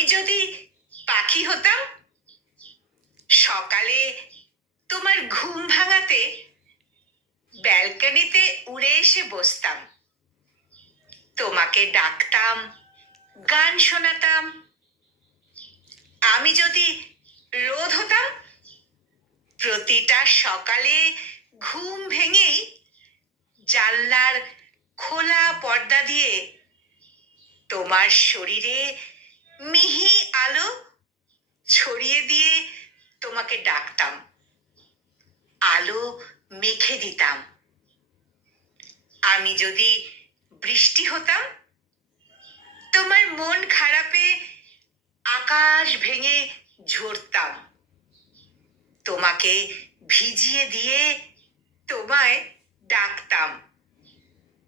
আমি যদি পাখি হতাম, সকালে তোমার ঘুম ভাঙাতে ব্যালকনিতে উড়ে এসে বসতাম, তোমাকে ডাকতাম, গান শোনাতাম। আমি যদি রোদ হতাম, প্রতিটা সকালে ঘুম ভেঙেই জানলার খোলা পর্দা দিয়ে তোমার শরীরে মিহি আলো ছড়িয়ে দিয়ে তোমাকে ডাকতাম, আলো মেখে দিতাম। আমি যদি বৃষ্টি হতাম, তোমার মন খারাপে আকাশ ভেঙে ঝরতাম, তোমাকে ভিজিয়ে দিয়ে তোমায় ডাকতাম,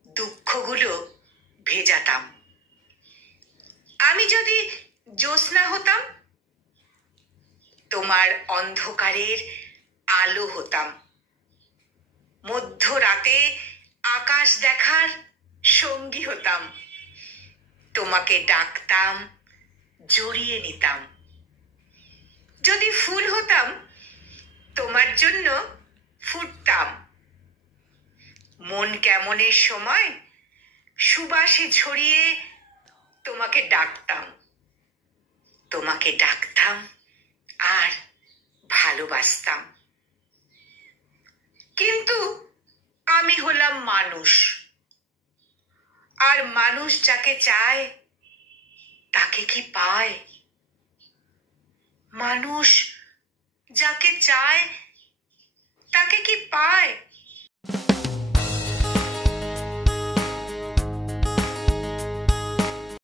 দুঃখগুলো ভেজাতাম। আমি যদি জ্যোৎস্না হতাম, তোমার অন্ধকারের আলো হতাম, মধ্যরাতে আকাশ দেখার সঙ্গী হতাম, তোমাকে ডাকতাম, জড়িয়ে নিতাম। যদি ফুল হতাম, তোমার জন্য ফুটতাম, মন কেমনের সময় সুবাসে ছড়িয়ে তোমাকে ডাকতাম, তোমাকে ডাকতাম আর ভালোবাসতাম। কিন্তু আমি হলাম মানুষ, আর মানুষ যাকে চায় তাকে কি পায়? মানুষ যাকে চায় তাকে কি পায়?